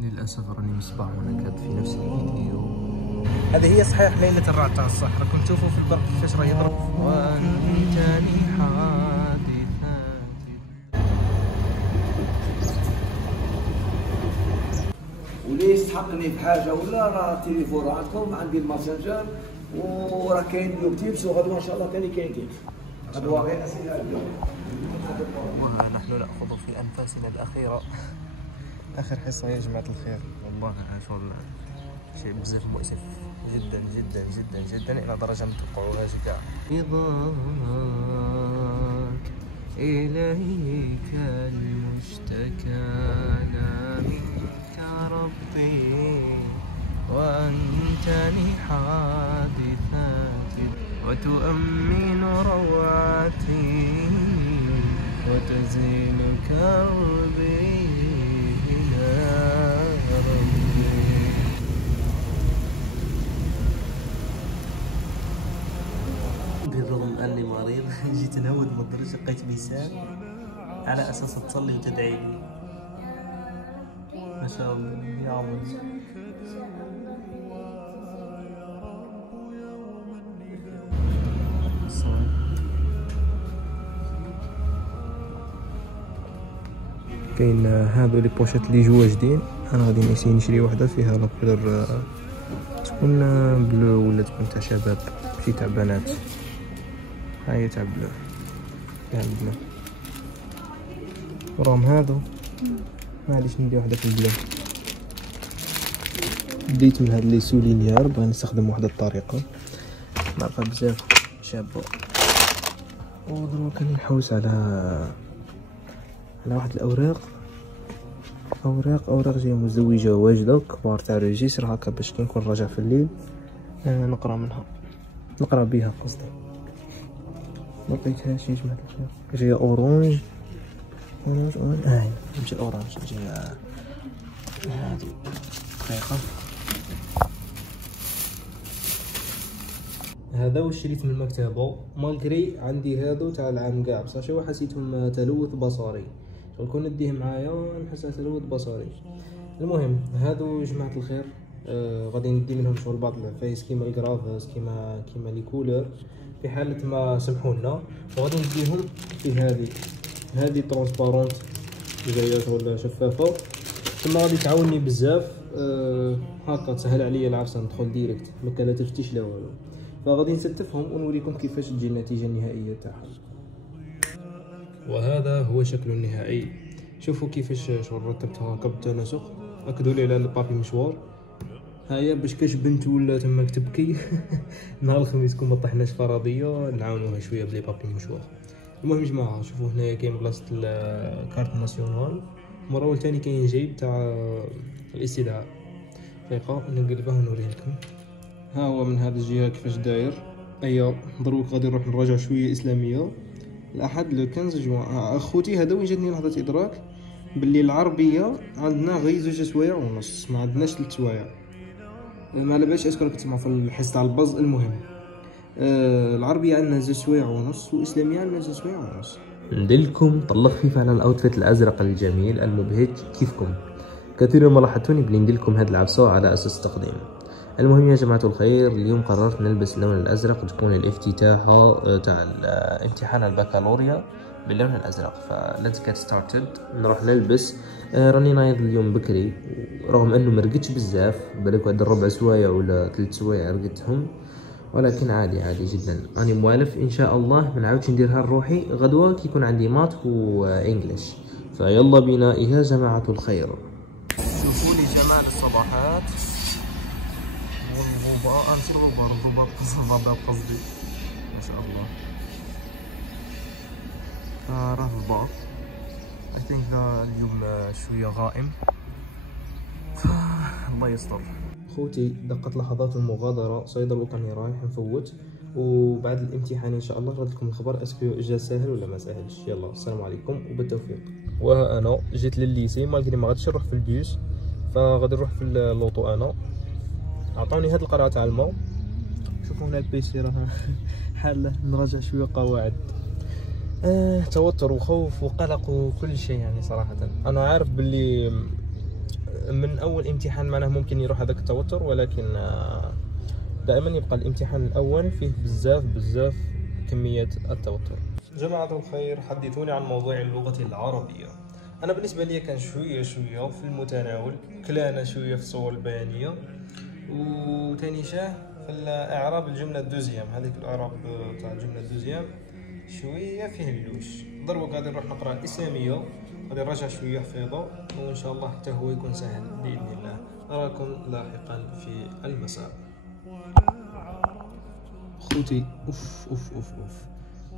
للأسف راني مصباح ونكد في نفس الفيديو. هذه هي صحيح ليلة الرعد تاع الصح، راكم تشوفوا في البرق كيفاش راه يضرب. وأنتني حادثاتي. وليش تحقني بحاجه ولا راه تليفون عندكم عندي الماسنجر وراه كاين اليوم تيبس وغدوه ان شاء الله ثاني كاين تيبس غدوه غير اسئله اليوم. ونحن نأخذ في أنفاسنا الأخيرة. اخر حصة يا جماعة الخير. والله شغل شيء بزاف مؤسف جدا جدا جدا جدا إلى درجة ما توقعوهاش كاع. رضاك إليك المشتكى منك ربي، وأنتني حادثاتي وتؤمن روعتي وتزيل كربي يا ربي. بالرغم أني مريض جيت نهود من الدرج لقيت بيسان على أساس تصلي وتدعي لي. ما شاء الله يا عمري. كاين هادو لي بوشيت لي جوا جديد، انا غادي نسي نشري وحده فيها لا كولور تكون بلو ولا تكون تاع شباب ماشي تاع بنات. ها هي تاع بلو تاع البلو. وراهم هادو معليش ندير وحده في البلو. ديتو لهاد لي سولينيار بغا نستخدم واحده الطريقه نعرفها بزاف شابه. ودروك نحوس على واحد الاوراق اوراق جايه مزوجه واجده كبار تاع ريجيستر هكا باش كي نكون راجع في الليل نقرا منها، نقرا بها قصدي. لقيتها شي جماعه الخير جايه اورانج ماشي اورانج جايه هادي دقيقه. هذا واش شريت من المكتبه مالغري عندي هادو تاع العام كاع بصح شو حسيتهم تلوث بصري، نكون نديه معايا نحسها تلوث بصري. المهم هادو جماعه الخير غادي ندي منهم شغل بعض العفايس كيما الكرافاس كيما لي كولور في حاله ما سمحوا وغادي نديهم في هذه ترونسبارونت جايه ولا شفافه، ثم غادي تعاوني بزاف هكا تسهل عليا العفسه ندخل ديريكت مكا لا تفتيش لا والو. فغادي نستفهم ونوريكم كيفاش تجي النتيجه النهائيه تاعها. وهذا هو شكل النهائي. شوفوا كيفاش شغل رتبتها هكا بالتناسق. اكدوا لي على البابي مشوار هيا باش كاش بنت ولا تماك تبكي نهار الخميس كون ما طحناش فرضيه نعاونوها شويه بلي بابي مشوار. المهم يا جماعه شوفوا هنايا كاين بلاصه الكارت ناسيونال، مروال تاني كاين جيب تاع الاستدعاء. دقيقه نقلبها ونوريه لكم. ها هو من هذه الجهه كيفاش داير. ايوا دروك غادي نروح نراجع شويه اسلاميه. الاحد لو 15 جوان اخوتي هذا وين جاتني لحظه ادراك باللي العربيه عندنا غير 2 سوايع ونص ما عندناش 3 سوايع. ما على باليش اسكو راك تسمعوا في الحصه تاع البز. المهم العربيه عندنا 2 سوايع ونص والاسلاميه عندنا 2 سوايع ونص. ندلكم طلق خفيف على الاوتفيت الازرق الجميل المبهج كيفكم. كثيرا ما لاحظتوني بلي ندلكم هاد العبسه على اساس تقديم. المهم يا جماعه الخير اليوم قررت نلبس اللون الازرق تكون الافتتاحه تاع امتحان البكالوريا باللون الازرق. فليتس جيت ستارتد نروح نلبس. راني نايض اليوم بكري رغم انه مرقدش بزاف بالك واحد الربع سوايع ولا 3 سوايع رقدتهم، ولكن عادي جدا. راني موالف ان شاء الله ما نعاودش نديرها لروحي غدوه كي يكون عندي مات وانجليش. فيلا بينا يا جماعه الخير. شوفوا لي جمال الصباحات والضباب قصدي ما شاء الله. راه الضباب I think اليوم شويه غائم الله يستر. خوتي دقت لحظات المغادره صيدل وكاني رايح نفوت، وبعد الامتحان ان شاء الله نرد لكم الخبر اسكو جا ساهل ولا ما ساهلش. يلا السلام عليكم وبالتوفيق. وها انا جيت للليسي مالغري ما غاديش نروح في البيوس فغادي نروح في اللوطو. انا عطاوني هاد القرعه تاع الماء. شوفوا هنا البيسي راه حاله نراجع شويه قواعد. توتر وخوف وقلق وكل شيء يعني صراحه. انا عارف باللي من اول امتحان معناه ممكن يروح هذاك التوتر، ولكن دائما يبقى الامتحان الاول فيه بزاف كمية التوتر. جماعة الخير، حدثوني عن موضوع اللغة العربية. انا بالنسبة لي كان شوية في المتناول، كلانا شوية في الصور البيانية، وتاني شاه في الاعراب الجملة الدوزيام، هذيك الاعراب تاع الجملة الدوزيام شوية فيه اللوش. ضربك غادي نروح نقرا الاسلامية، غادي نراجع شوية حفيظة، وان شاء الله حتى هو يكون سهل باذن الله. نراكم لاحقا في المساء. خوتي اوف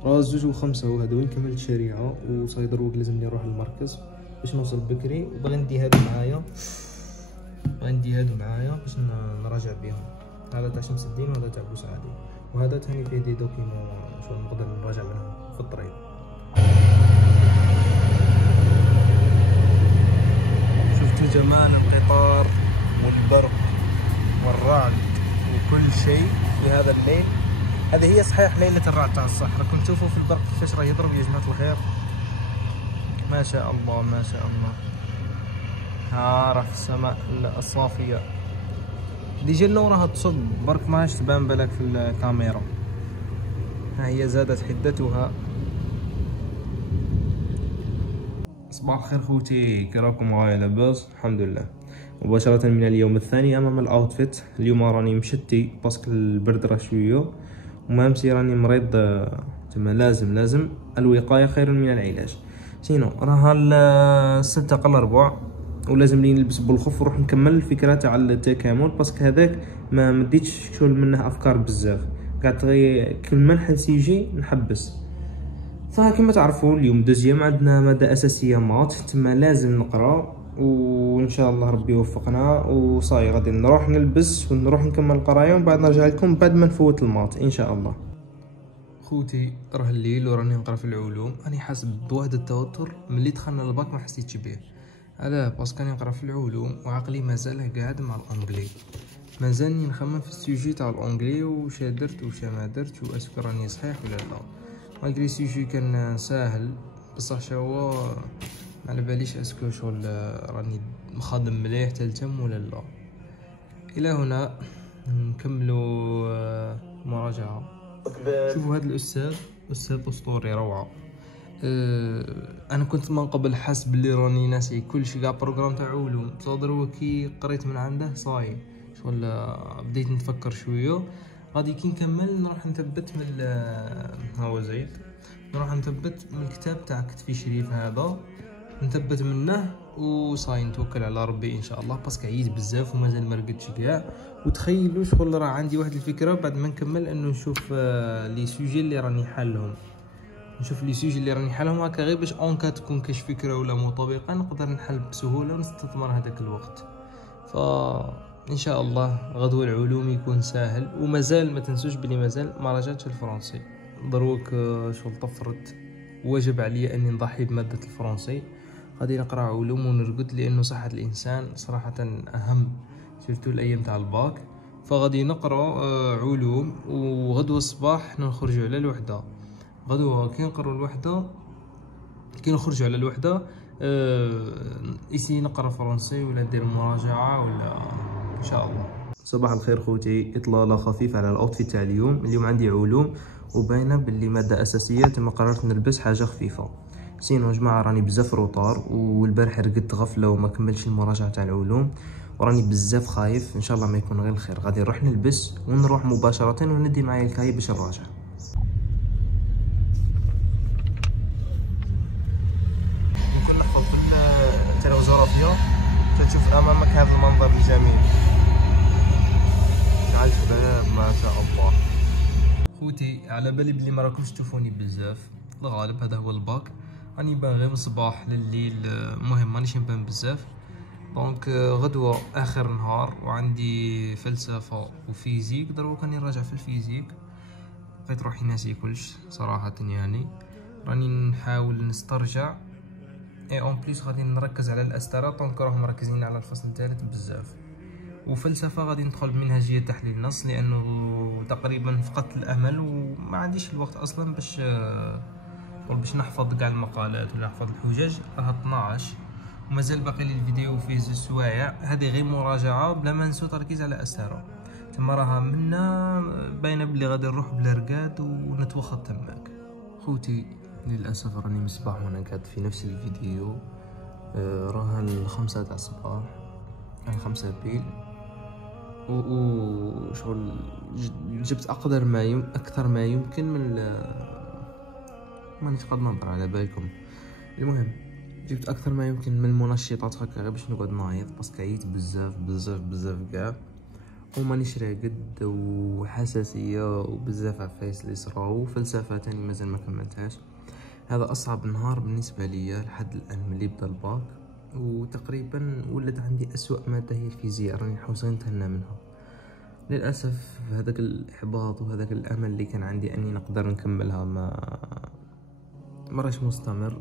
راس 2:05 وهذا وين كملت شريعة وصاي دروك لازمني نروح للمركز باش نوصل بكري، وبغي ندي هادو معايا باش نراجع بهم. هذا تاع شمس الدين وهذا تاع بوسعادي، وهذا ثاني فيه دي دوكيمون شو نقدر نراجع منهم في الطريق. شفتوا جمال القطار والبرق والرعد وكل شيء في هذا الليل. هذه هي صحيح ليلة الرعد تاع الصح. راكم تشوفوا في البرق كيفاش راه يضرب يا جماعة الخير، ما شاء الله ما شاء الله. ها راه في السماء الصافية ديجا النور راها تصب برك ما عادش تبان بالك في الكاميرا. ها هي زادت حدتها. صباح الخير خوتي، كي راكم؟ غاية لاباس الحمد لله. مباشرة من اليوم الثاني امام الاوتفيت. اليوم راني مشتي باسكو البرد راه شوية، ومامسي راني مريض تما لازم الوقاية خير من العلاج. سينو راها السبت قبل ربع، ولازم لي نلبس بالخف ونروح نكمل الفكره تاع التكامل، باسكو هذاك ما مديتش شغل منه افكار بزاف، قعدت كل ما نحس يجي نحبس. فكما تعرفوا اليوم دوزيام عندنا ماده اساسيه مات، تما لازم نقرا، وان شاء الله ربي يوفقنا وصاي غادي نروح نلبس ونروح نكمل القرايه، ومن بعد نرجع لكم بعد ما نفوت المات ان شاء الله. خوتي راه الليل وراني نقرا في العلوم، راني حاسس بواحد التوتر ملي دخلنا الباك ما حسيتش به. علاه؟ باسكو راني نقرا في العلوم وعقلي مازال قاعد مع الانجلي، مازالني نخمم في السوجي تاع الانجلي وش درت وش ما درت واسكو راني صحيح ولا لا. مالغري السوجي كان ساهل بصح شو ما على باليش اسكو شغل راني مخدم مليح تلتم ولا لا. الى هنا نكملوا مراجعه. شوفوا هذا الاستاذ اسطوري روعه. انا كنت من قبل حاس بلي راني ناسي كلشي كاع بروغرام تاع علوم، تصدروا كي قريت من عنده صاي شغل بديت نتفكر شويه. غادي كي نكمل نروح نثبت من هو زيد، نروح نثبت من الكتاب تاع كتفي شريف هذا، نثبت منه وصاي نتوكل على ربي ان شاء الله، باسكو عييت بزاف ومازال ما رقدتش كاع. وتخيلوا شغل راه عندي واحد الفكره بعد ما نكمل انه نشوف لي سوجي اللي راني حالهم، هكا غير باش اونكا تكون كاش فكره ولا مطابقه نقدر نحل بسهوله ونستثمر هذاك الوقت. فان شاء الله غدوه العلوم يكون ساهل. ومازال ما تنسوش بلي مازال ما راجعتش الفرنسي، دروك شغل طفرت واجب عليا اني نضحي بماده الفرنسي. غادي نقرا علوم ونرقد لانه صحه الانسان صراحه اهم، سيرتو الايام تاع الباك. فغادي نقرا علوم، وغدوه الصباح نخرجوا على الوحده. غدوه كي نقروا الوحده، كي نخرجوا على الوحده نقرا فرنسي ولا ندير مراجعه ولا ان شاء الله. صباح الخير خوتي، اطلاله خفيفه على الاوتفيت تاع اليوم عندي علوم وباينه باللي ماده اساسيه، تما قررت نلبس حاجه خفيفه. سينو جماعه راني بزاف روطار، والبارح رقدت غفله وما كملتش المراجعه تاع العلوم، وراني بزاف خايف. ان شاء الله ما يكون غير الخير. غادي نروح نلبس ونروح مباشره وندي معايا الكاي باش نراجع. ممكن نحفظ في التلفزيون تشوف امامك هذا المنظر الجميل تاع الشباب ما شاء الله. خوتي على بالي بلي ما راكمش تشوفوني بزاف، الغالب هذا هو الباك، راني بان غير من الصباح لليل، المهم مانيش نبان بزاف. دونك غدوه اخر نهار وعندي فلسفه وفيزيك، دروك راني نراجع في الفيزيك، لقيت روحي ناسي كلش صراحه. يعني راني نحاول نسترجع اون بليس غادي نركز على الاسطره، دونك راهم مركزين على الفصل الثالث بزاف. وفلسفه غادي ندخل بمنهجيه تحليل النص لانه تقريبا فقدت الامل وما عنديش الوقت اصلا باش نحفظ كاع المقالات ولا نحفظ الحجج. راها 12 ومازال باقي لي الفيديو فيه 2 سوايع. هذه غير مراجعه بلا ما نسوا تركيز على اسارة. تما راها منا باينه بلي غادي نروح بلا رقاد ونتوخى تماك. خوتي للاسف راني مصباح وانا قاعد في نفس الفيديو. راها 5 تاع الصباح، 5 بيل، وشغل جبت اكثر ما يمكن من مانيش قد ننظر على بالكم. المهم جبت اكثر ما يمكن من المنشطات هكا غير باش نقعد نعيط، باسكو عييت بزاف كاع، ومانيش راقد وحساسيه وبزاف عفايس اللي صراو، وفلسفه تاني مازال ما كملتهاش. هذا اصعب نهار بالنسبه ليا لحد الان ملي بدا الباك، وتقريبا ولات عندي اسوأ ماده هي الفيزياء، راني نحوس غير نتهنى منها. للاسف هذاك الاحباط وهذاك الامل اللي كان عندي اني نقدر نكملها ما راش مستمر.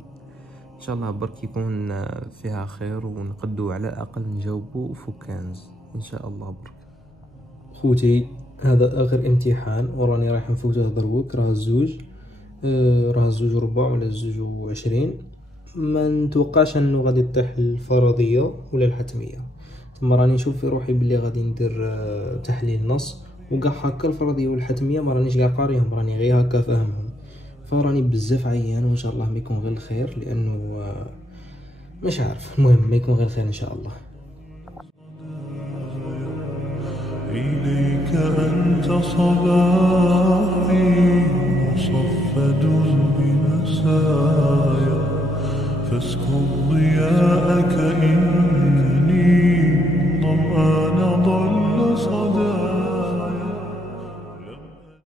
ان شاء الله برك يكون فيها خير ونقدو على الاقل نجاوبو فوكانز ان شاء الله برك. خوتي هذا اخر امتحان وراني رايح نفوته دروك، راه الزوج وربع ولا 22. ما نتوقعش انه غادي تطيح الفرضيه ولا الحتميه. تما راني نشوف في روحي بلي غادي ندير تحليل نص، وكاع هكا الفرضيه والحتميه ما رانيش كاع قاريهم، راني غير هكا فاهمهم. فراني بزاف عيان وان شاء الله ما يكون غير الخير، لانه مش عارف. المهم ما يكون غير الخير ان شاء الله. إليك أنت صباحي مصفد بمسايا، فاسكب ضياءك إن